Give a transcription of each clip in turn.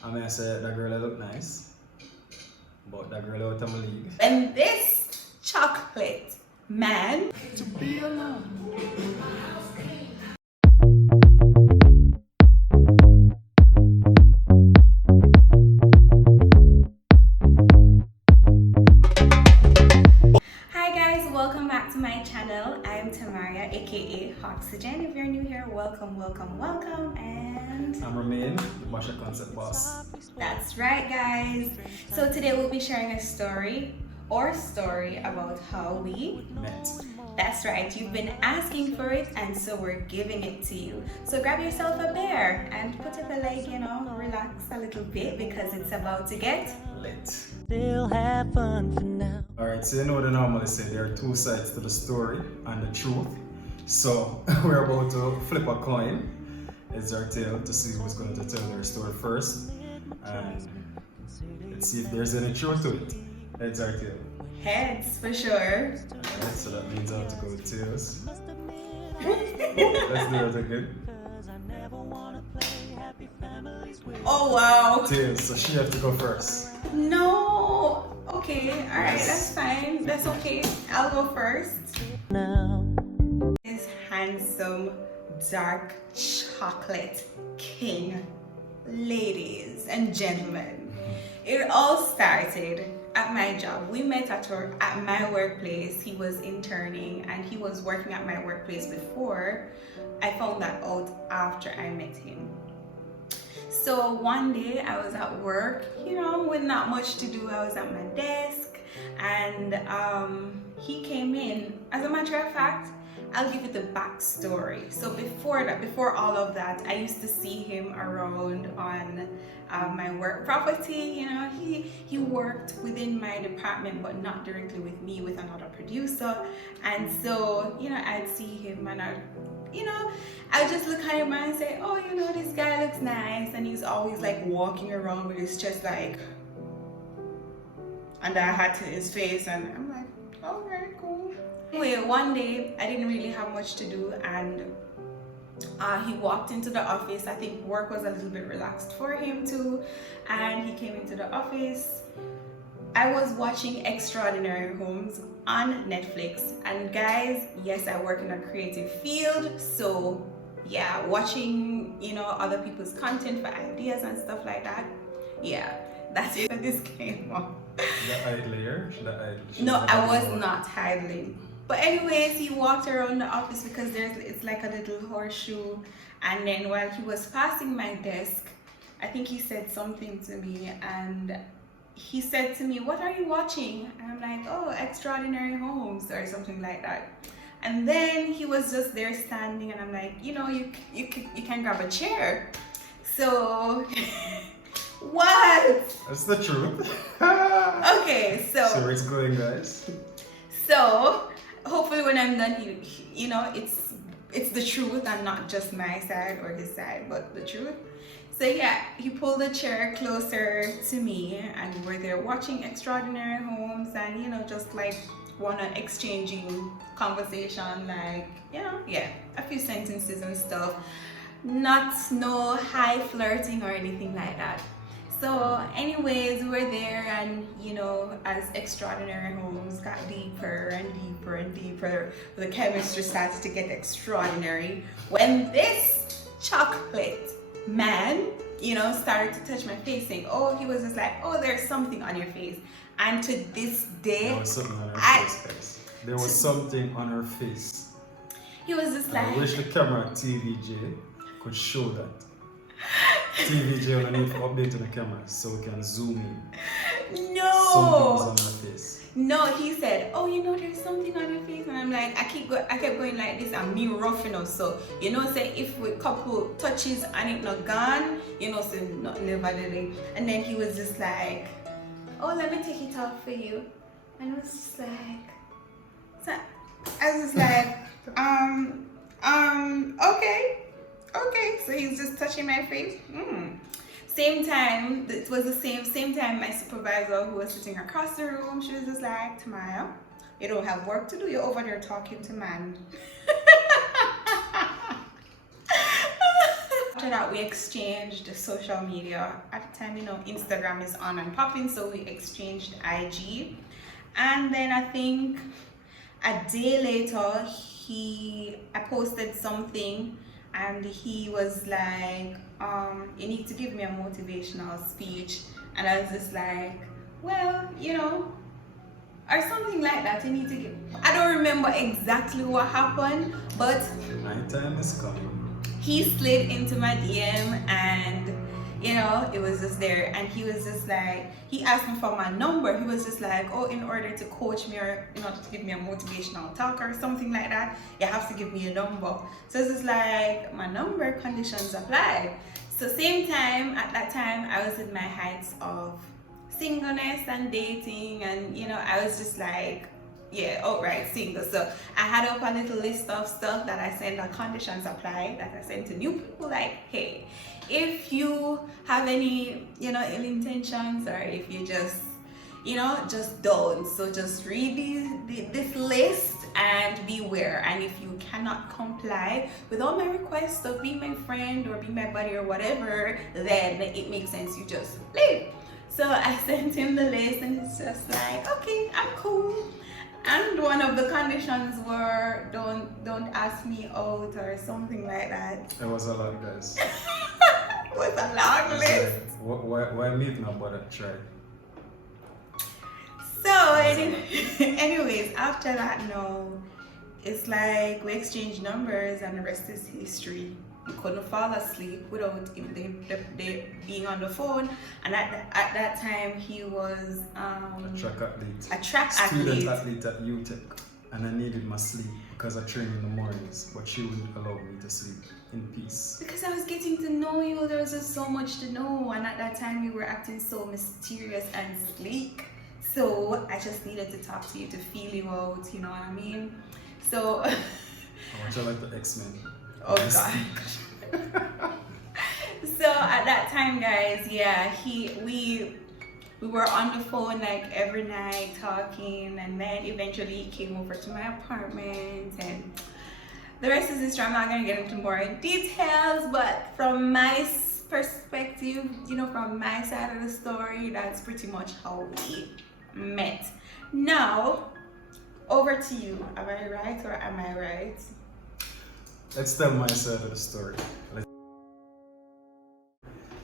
I mean, I said that girl look nice, but that girl out of my league. And this chocolate man To be alone. Hi guys, welcome back to my channel. I'm Tamaria, aka Hoxijen. If you're new here, welcome, and I'm Romaine, the Basha concept boss. that's right guys. So today we'll be sharing a story about how we Met. That's right, you've been asking for it, and so we're giving it to you. So grab yourself a beer and put up a leg, relax a little bit because it's about to get Lit. Still have fun for now. Alright, so you know they normally say there are two sides to the story and the truth. So we're about to flip a coin. It's our tale to see who's going to tell their story first. And let's see if there's any truth to it. It's our tale. heads for sure. Alright, so that means I have to go with tails. Let's do it again. Oh wow. Tails, so she has to go first. No. Okay, alright, that's fine. That's okay. I'll go first. This handsome, dark chocolate king. Ladies and gentlemen, it all started at my job. We met at my workplace. He was interning and he was working at my workplace before. I found that out after I met him. So one day I was at work, with not much to do. I was at my desk and he came in. As a matter of fact, I'll give you the backstory. So before all of that, I used to see him around on my work property. He worked within my department, but not directly with me, with another producer. And so, I'd see him and I'd just look at him and say, oh, this guy looks nice. And he's always like walking around with his chest like, and I had to his face, and I'm like, okay, cool. Anyway, one day I didn't really have much to do, and he walked into the office. I think work was a little bit relaxed for him too, and he came into the office. I was watching Extraordinary Homes on Netflix, and guys, yes, I work in a creative field, so yeah, watching other people's content for ideas and stuff like that. Yeah, that's it. This came up. The idler? No, I was not idling. But anyways, he walked around the office because it's like a little horseshoe. And then while he was passing my desk, I think he said something to me, and he said to me, what are you watching? And I'm like, oh, Extraordinary Homes or something like that. And then he was just there standing, and I'm like, you can grab a chair. So what? That's the truth. Okay, so where it's going, guys. So hopefully when I'm done, it's the truth and not just my side or his side, but the truth. So yeah, he pulled the chair closer to me, and we're there watching Extraordinary Homes, and just like exchanging conversation, like a few sentences and stuff. No high flirting or anything like that. So anyways, we were there, and as Extraordinary Homes got deeper and deeper and deeper, the chemistry started to get extraordinary when this chocolate man started to touch my face, saying, oh, he was just like, oh, there's something on your face. And to this day, there was something on her face, guys. There was something on her face. He was just like, I wish the camera at TVJ could show that. TVJ will need to update on the camera so we can zoom in. no. Something was on her face. No, he said, oh, there's something on your face. And I'm like, I kept going like this, and me rough, so, say if we couple touches and it not gone, so not never did it. And then he was just like, oh, let me take it off for you. And I was just like, so I was just like, okay. So he's just touching my face. Same time, it was the same time my supervisor, who was sitting across the room, she was just like, Tamaya, you don't have work to do, you're over there talking to man. After after that, we exchanged social media. At the time, Instagram is on and popping, so we exchanged IG. And then I think a day later, I posted something, and he was like, you need to give me a motivational speech. And I was just like, well, or something like that. You need to give. I don't remember exactly what happened, but Nighttime is coming. he slid into my DM, and it was just there. And he was just like, he asked me for my number. He was just like, oh, in order to coach me, or in order to give me a motivational talk or something like that, you have to give me a number. So it's just like, my number, conditions apply. So same time, at that time, I was in my heights of singleness and dating, and I was just like, yeah, outright single. So I had up a little list of stuff that I sent on conditions apply, that I sent to new people, like, hey, if you have any ill intentions, or if you just just don't, so just read this list and beware. And if you cannot comply with all my requests of being my friend or be my buddy or whatever, then it makes sense you just leave. So I sent him the list, and it's just like, okay, I'm cool. And one of the conditions were, don't ask me out or something like that. It was a lot, guys. It was a long list. Why meet now, but I tried. So anyways, after that, no, it's like we exchanged numbers, and the rest is history. We couldn't fall asleep without him they being on the phone. And at that time, he was A track athlete. a track Student athlete. athlete at UTech. And I needed my sleep because I train in the mornings, but she wouldn't allow me to sleep in peace. Because I was getting to know you, there was just so much to know. And at that time, you were acting so mysterious and sleek. So I just needed to talk to you, to feel you out, you know what I mean? So I want you like the X-Men. oh god. So at that time, guys, yeah, we were on the phone like every night talking, and then eventually he came over to my apartment, and the rest is history. I'm not gonna get into more details, but from my perspective, from my side of the story, that's pretty much how we met. Now, over to you. Am I right or am I right? Let's tell my side of the story.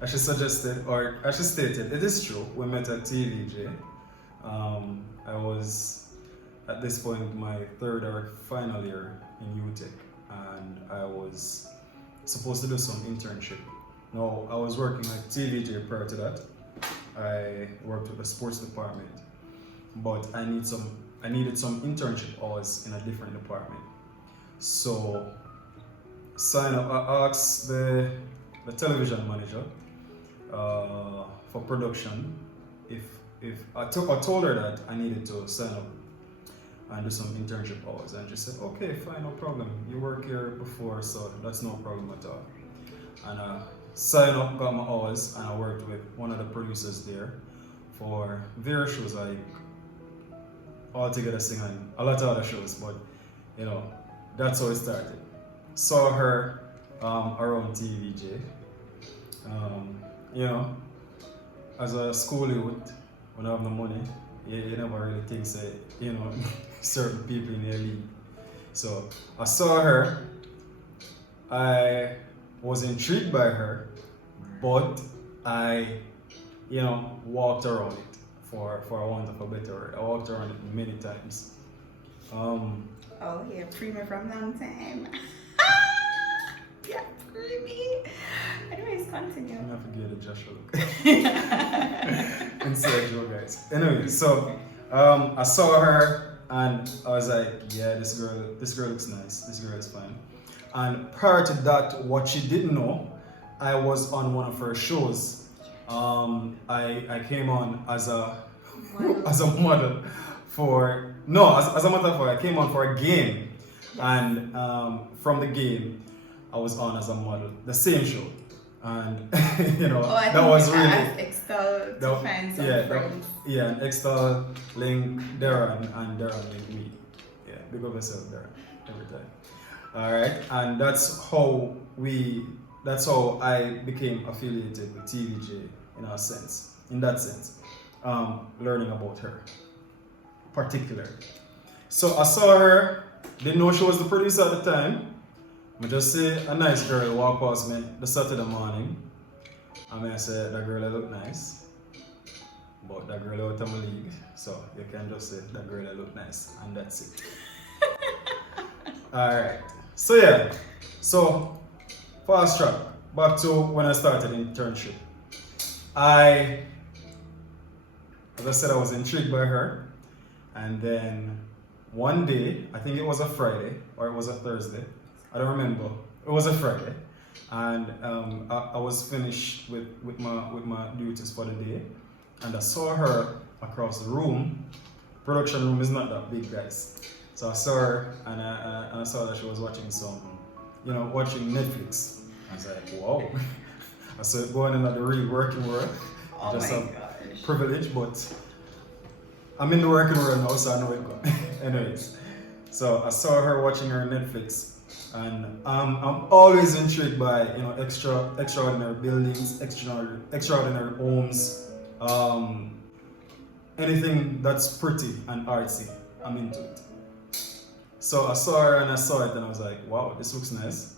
As she suggested, or as she stated, it is true, we met at TVJ. I was, at this point, my third or final year in UTech, and I was supposed to do some internship. Now, I was working at TVJ prior to that. I worked with the sports department, but I needed some internship hours in a different department. So, I asked the television manager for production if I told her that I needed to sign up and do some internship hours, and she said, okay, fine, no problem, you work here before, so that's no problem at all. And I signed up, got my hours, and I worked with one of the producers there for various shows, like Altogether Singing, a lot of other shows, but that's how it started. Saw her around TVJ. As a school youth, when I have no money, you never really think, say, certain people in your league. So I saw her, I was intrigued by her, but I, walked around it for want of a better word. I walked around it many times. Oh yeah, prima from long time. Yeah, creamy. Anyways, continue. I'm gonna forget the Joshua look. Inside joke, guys. Anyway, so I saw her and I was like, yeah, this girl looks nice. This girl is fine. And prior to that, what she didn't know, I was on one of her shows. I came on as a model for as a matter of fact, I came on for a game, and from the game, I was on as a model, the same show, and that was really Excel to find some friends. and Excel link Darren and Darren link me. Yeah, big up yourself, Darren, every time. All right, and that's that's how I became affiliated with TVJ in that sense. Learning about her, particularly. So I saw her. Didn't know she was the producer at the time. I just say a nice girl walk past me the Saturday morning. I say that girl look nice. But that girl out of my league. So you can just say that girl look nice and that's it. Alright. So yeah. So fast track. Back to when I started internship. As I said, I was intrigued by her. And then one day, I think it was a Friday or it was a Thursday. I don't remember. It was a Friday. And I was finished with my duties for the day. And I saw her across the room. Production room is not that big, guys. So I saw her and I saw that she was watching watching Netflix. I was like, wow. I saw it going into the real working world. Oh Just my a gosh. privilege, but I'm in the working world now, so I know it goes. Anyways, so I saw her watching her Netflix, and I'm always intrigued by extraordinary buildings, extraordinary homes, anything that's pretty and artsy. I'm into it. So I saw her and I saw it and I was like, wow, this looks nice.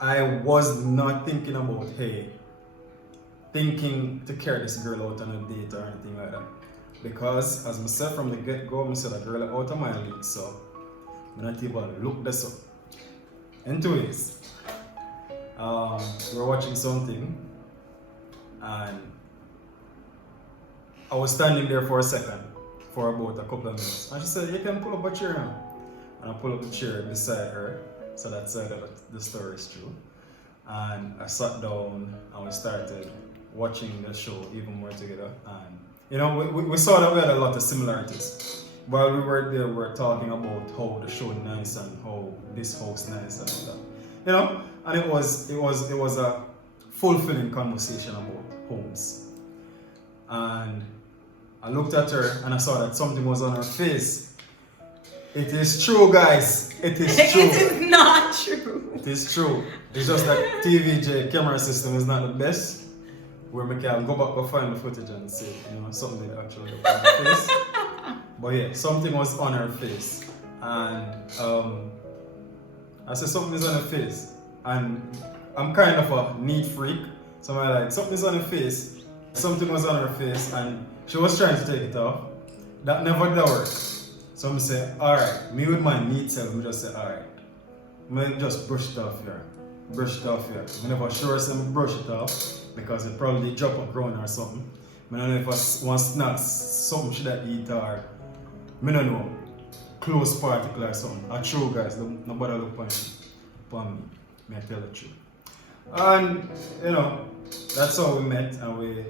I was not thinking about thinking to carry this girl out on a date or anything like that. Because as I said from the get-go, I said that girl out of my league, so I'm not even look this up. In 2 days, we were watching something and I was standing there for a second, for about a couple of minutes. And she said, you can pull up a chair now. And I pull up the chair beside her, so that side of the story is true. And I sat down and we started watching the show even more together. And we saw that we had a lot of similarities. While we were there, we were talking about how the show is nice and how this house nice and all that. And it was a fulfilling conversation about homes. And I looked at her and I saw that something was on her face. It is true, guys. It is true. It is not true. It is true. It's just that TVJ camera system is not the best. Where we can go back and find the footage and see, something that actually looked on her face. But yeah, something was on her face. And I said something is on her face. And I'm kind of a neat freak. So I'm like, something's on her face. Something was on her face and she was trying to take it off. That never did work. So I say, alright, me with my neat self, I just say, alright. I just brush it off here. Brush it off here. I never sure say I brush it off because it probably drop a ground or something. I don't know if I want snacks, something should I eat or I don't know, close particle or something. I true guys, nobody look upon me. May I tell the truth. And that's how we met and we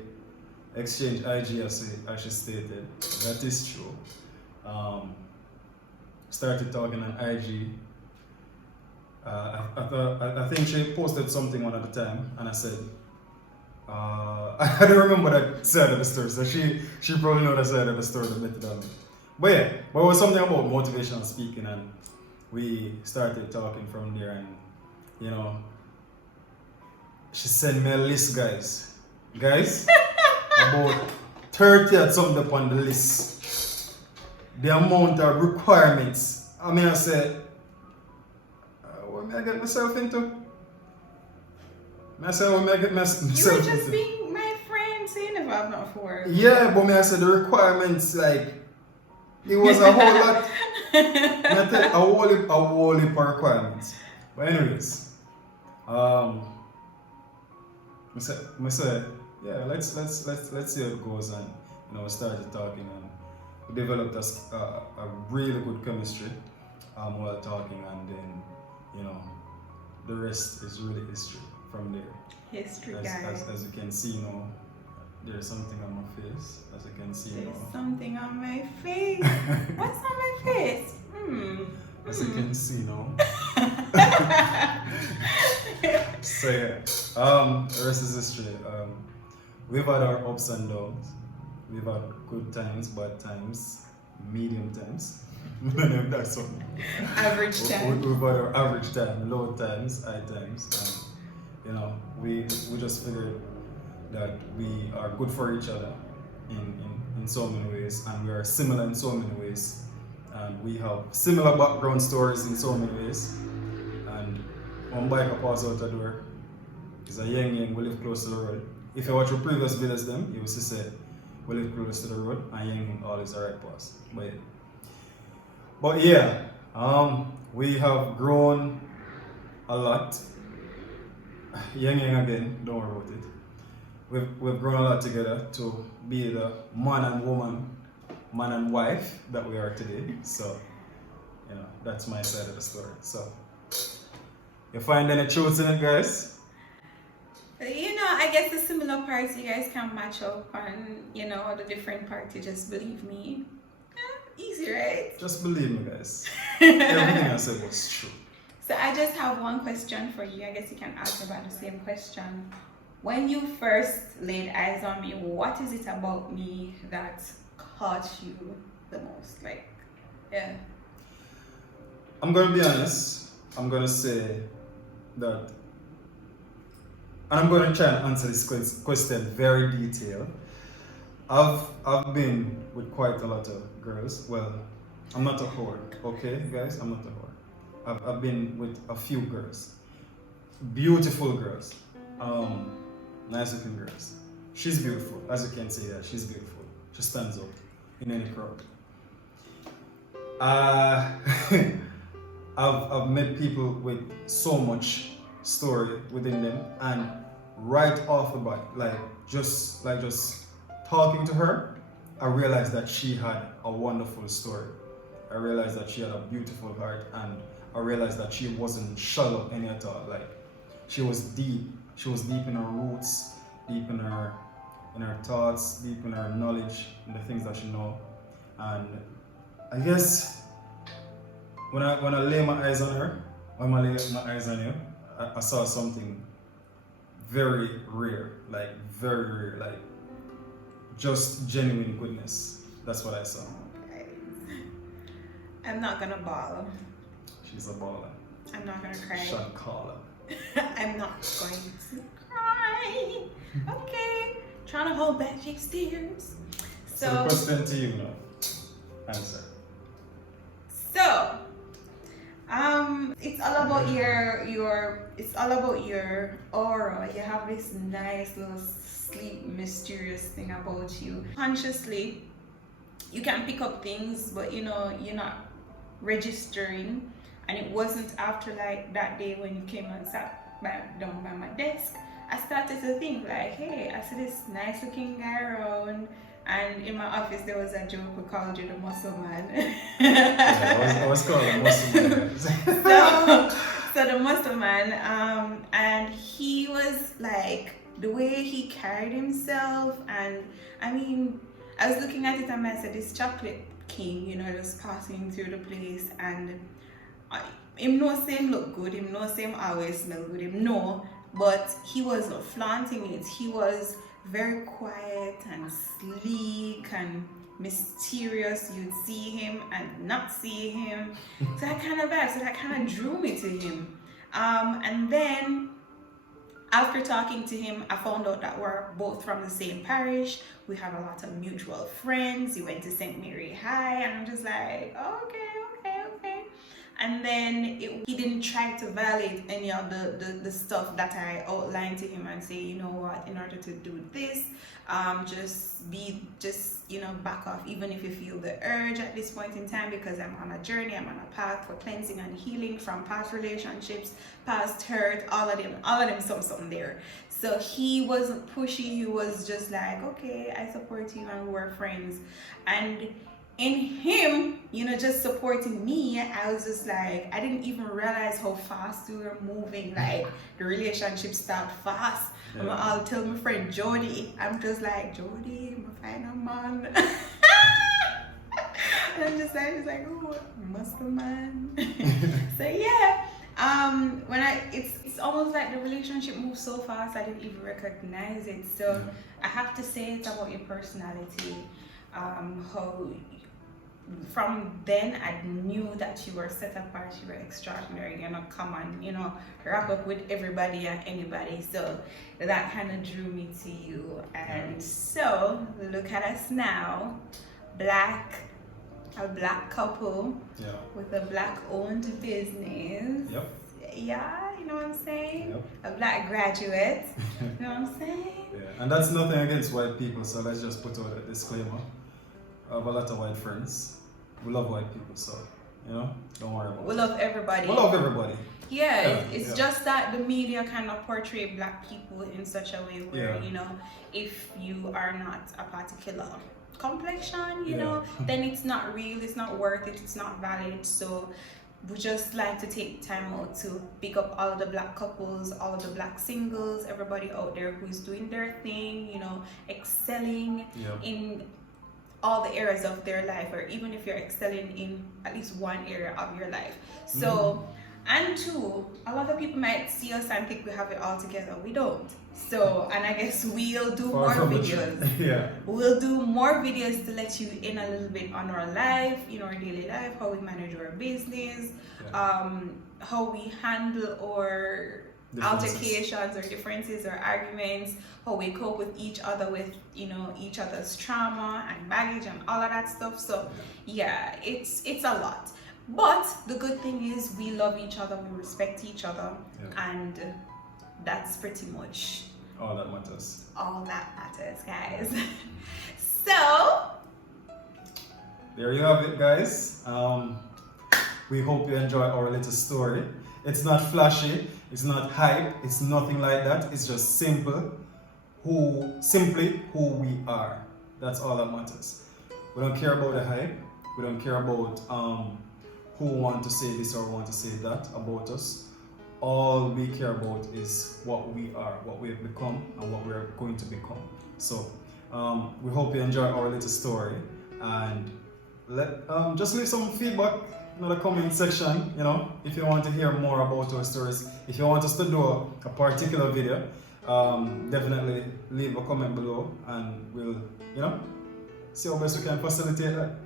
exchanged IG as she stated. That is true. Started talking on IG. I think she posted something one at a time, and I said, I don't remember that side of the story, so she probably know that side of the story better than me. But yeah, but it was something about motivational speaking, and we started talking from there, and she sent me a list, guys, about 30 or something upon the list. The amount of requirements. I said, what may I get myself into? I said, what may I get myself into? You were just being my friend, saying about not for. Yeah, but I said the requirements, like, it was a whole lot. I tell you, a whole heap of requirements. But anyways, I said, yeah, let's see how it goes, and we started talking and we developed a really good chemistry while talking, and then the rest is really history from there. History, guys. As you can see now, there's something on my face. As you can see There's now. something on my face. What's on my face? As you can see now. So yeah, the rest is history. We've had our ups and downs. We've had good times, bad times, medium times. I don't know if that's something. Average time. We've had our average time, low times, high times. you know, we just figured that we are good for each other in so many ways, and we are similar in so many ways, and we have similar background stories in so many ways. And one bike pass out the door is a young we live close to the road. If you watch your previous videos them, you will see say we live close to the road and young always the right pass. But yeah, we have grown a lot. Young again, don't worry about it. We've grown a lot together to be the man and woman, man and wife that we are today. So, you know, that's my side of the story. So, you find any truths in it, guys? You know, I guess the similar parts you guys can match up on, you know, the different parts, you just believe me. Easy, right? Just believe me, guys. Everything I said was true. So I just have one question for you. I guess you can ask about the same question. When you first laid eyes on me, what is it about me that caught you the most? Like, yeah. I'm gonna be honest. I'm gonna say that, and I'm gonna try and answer this question very detailed. I've been with quite a lot of girls. Well, I'm not a whore, okay, guys? I'm not a whore. I've been with a few girls, beautiful girls, nice looking girls. She's beautiful, as you can see. Yeah, she's beautiful. She stands out in any crowd. I've met people with so much story within them, and right off the bat, just talking to her, I realized that she had a wonderful story. I realized that she had a beautiful heart, and I realized that she wasn't shallow any at all. Like, she was deep. She was deep in her roots, deep in her thoughts, deep in her knowledge, and the things that she know. And I guess when I lay my eyes on her, when I lay my eyes on you, I saw something very rare, like very rare, like just genuine goodness. That's what I saw. Okay. I'm not gonna bawl. She's a baller. I'm not gonna cry. Shot caller. I'm not going to cry. Okay. Trying to hold back these tears. So the question to you now. Answer. So, it's all about it's all about your aura. You have this nice little sleep mysterious thing about you. Consciously, you can pick up things, but you know, you're not registering. And it wasn't after like that day when you came and sat down by my desk, I started to think like, hey, I see this nice looking guy around. And in my office there was a joke, we called you the muscle man. Yeah, I was called a muscle man. so the muscle man, and he was like, the way he carried himself, and I mean, I was looking at it and I said, this chocolate king, you know, just passing through the place, and him no same look good, him no same always smell good, him no, but he was flaunting it. He was very quiet and sleek and mysterious. You'd see him and not see him. So that kind of drew me to him. And then after talking to him, I found out that we're both from the same parish. We have a lot of mutual friends. He went to St. Mary High, and I'm just like, okay. And then he didn't try to violate any of the stuff that I outlined to him and say, you know what, in order to do this, just you know, back off, even if you feel the urge at this point in time, because I'm on a journey, I'm on a path for cleansing and healing from past relationships, past hurt, all of them something there. So he wasn't pushy, he was just like, okay, I support you and we're friends. And in him, you know, just supporting me, I was just like, I didn't even realize how fast we were moving. Like, the relationship started fast. Yeah. I'll tell my friend Jody, I'm just like, Jody, my final man. And I'm just like, oh, muscle man. So yeah, it's almost like the relationship moves so fast, I didn't even recognize it. So I have to say it's about your personality, how from then I knew that you were set apart, you were extraordinary, you're not common, you know, wrap up with everybody and anybody. So that kind of drew me to you. And so look at us now, a black couple with a black owned business. Yep. Yeah, you know what I'm saying? Yep. A black graduate. You know what I'm saying? Yeah. And that's nothing against white people, so let's just put out a disclaimer. I have a lot of white friends. We love white people, so you know, don't worry about it. We love everybody. We love everybody. Yeah, it's just that the media kind of portray black people in such a way where, you know, if you are not a particular complexion, you know, then it's not real, it's not worth it, it's not valid. So we just like to take time out to pick up all of the black couples, all of the black singles, everybody out there who's doing their thing, you know, excelling in all the areas of their life, or even if you're excelling in at least one area of your life. So and two, a lot of people might see us and think we have it all together. We don't. So, and I guess we'll do more videos. We'll do more videos to let you in a little bit on our life, in our daily life, how we manage our business, how we handle our altercations or differences or arguments, how we cope with each other with, you know, each other's trauma and baggage and all of that stuff. So yeah, it's a lot. But the good thing is we love each other, we respect each other, and that's pretty much all that matters. All that matters, guys. So there you have it, guys. We hope you enjoy our little story. It's not flashy, it's not hype, it's nothing like that. It's just simply who we are. That's all that matters. We don't care about the hype. We don't care about who want to say this or want to say that about us. All we care about is what we are, what we have become, and what we're going to become. So we hope you enjoy our little story, and just leave some feedback in the comment section. You know, if you want to hear more about our stories, if you want us to do a particular video, definitely leave a comment below, and we'll, you know, see how best we can facilitate that.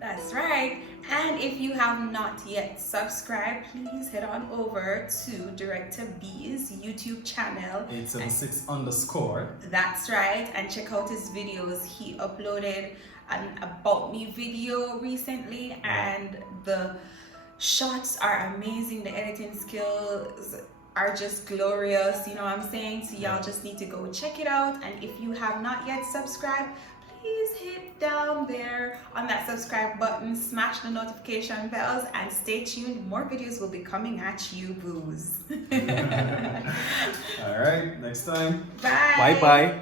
That's right. And if you have not yet subscribed, please head on over to Director B's YouTube channel. 876_. That's right. And check out his videos. He uploaded an About Me video recently, and the shots are amazing. The editing skills are just glorious. You know what I'm saying? So y'all just need to go check it out. And if you have not yet subscribed, please hit down there on that subscribe button, smash the notification bells, and stay tuned. More videos will be coming at you, boos. All right, next time. Bye. Bye-bye.